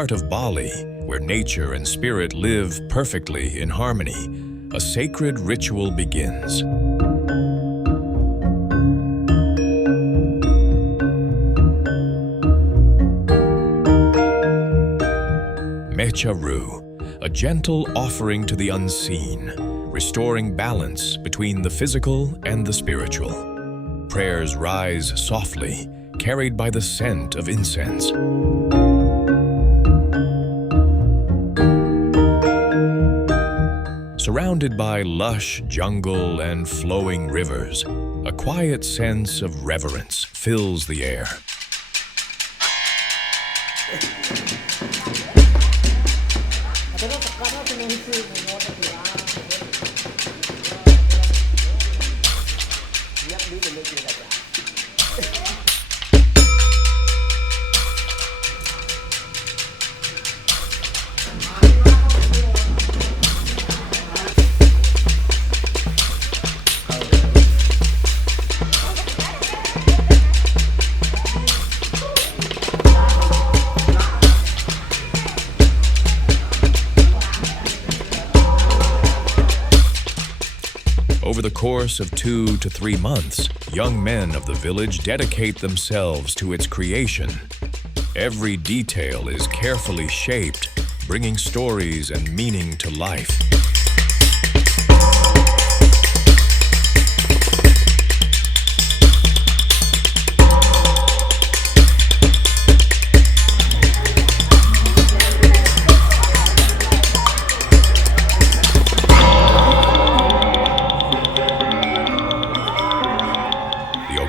heart of Bali, where nature and spirit live perfectly in harmony, a sacred ritual begins. Mecaru, a gentle offering to the unseen, restoring balance between the physical and the spiritual. Prayers rise softly, carried by the scent of incense. Surrounded by lush jungle and flowing rivers, a quiet sense of reverence fills the air. Over the course of 2 to 3 months, young men of the village dedicate themselves to its creation. Every detail is carefully shaped, bringing stories and meaning to life.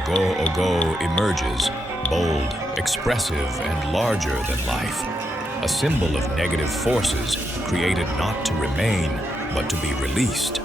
Ogo Ogo emerges, bold, expressive, and larger than life. A symbol of negative forces created not to remain, but to be released.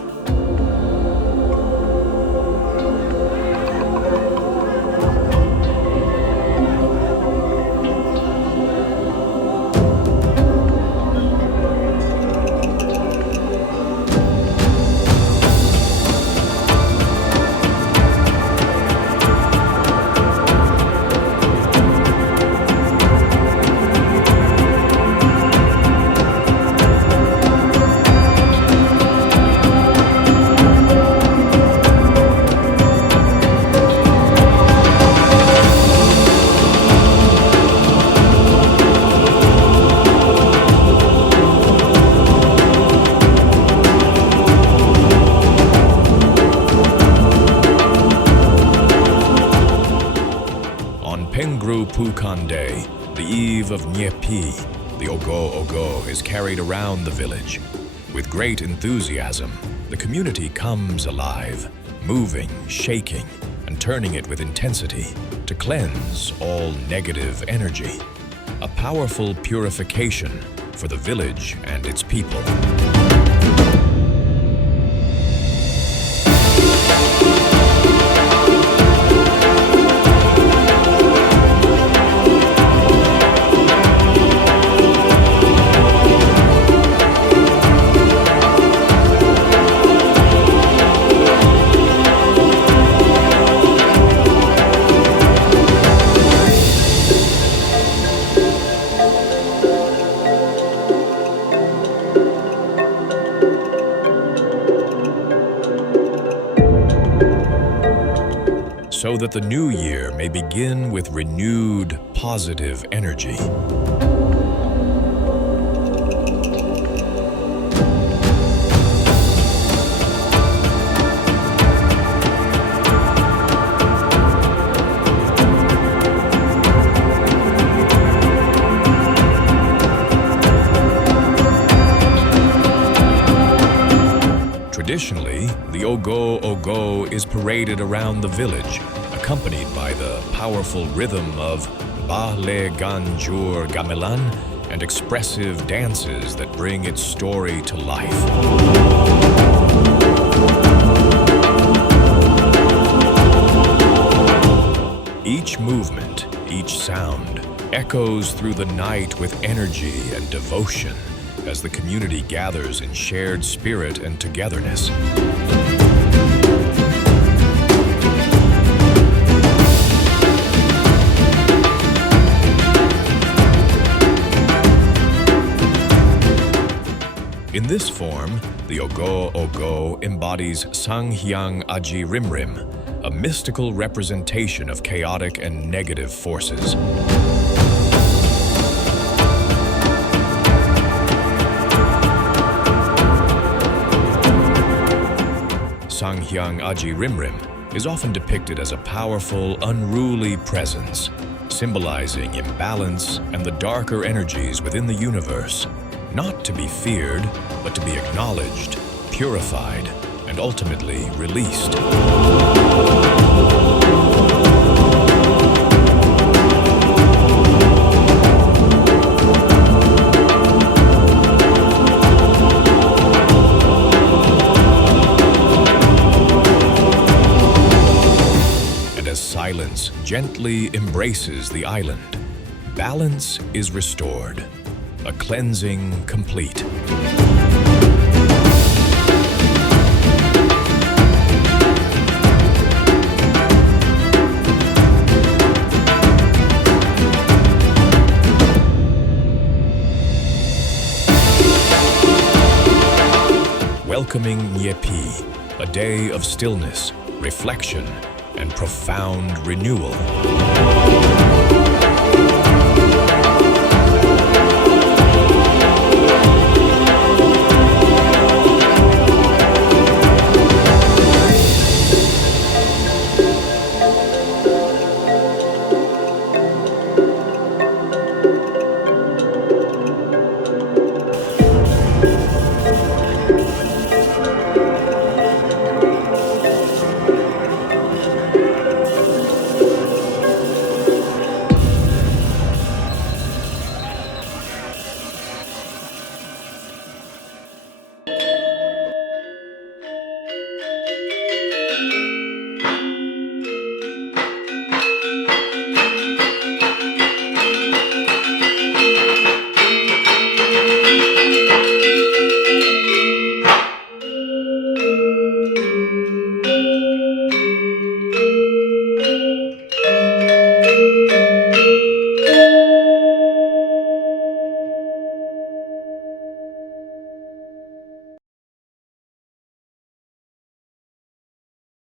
Pengerupukan Day, the eve of Nyepi, the Ogo Ogo is carried around the village. With great enthusiasm, the community comes alive, moving, shaking, and turning it with intensity to cleanse all negative energy. A powerful purification for the village and its people. So that the new year may begin with renewed, positive energy. Traditionally, the Ogo Ogo is paraded around the village, accompanied by the powerful rhythm of Beleganjur Gamelan and expressive dances that bring its story to life. Each movement, each sound, echoes through the night with energy and devotion as the community gathers in shared spirit and togetherness. In this form, the Ogo Ogo embodies Sanghyang Aji Rimrim, a mystical representation of chaotic and negative forces. Sanghyang Aji Rimrim is often depicted as a powerful, unruly presence, symbolizing imbalance and the darker energies within the universe, not to be feared, but to be acknowledged, purified, and ultimately released. Silence gently embraces the island. Balance is restored. A cleansing complete. Welcoming Nyepi, a day of stillness, reflection, and profound renewal.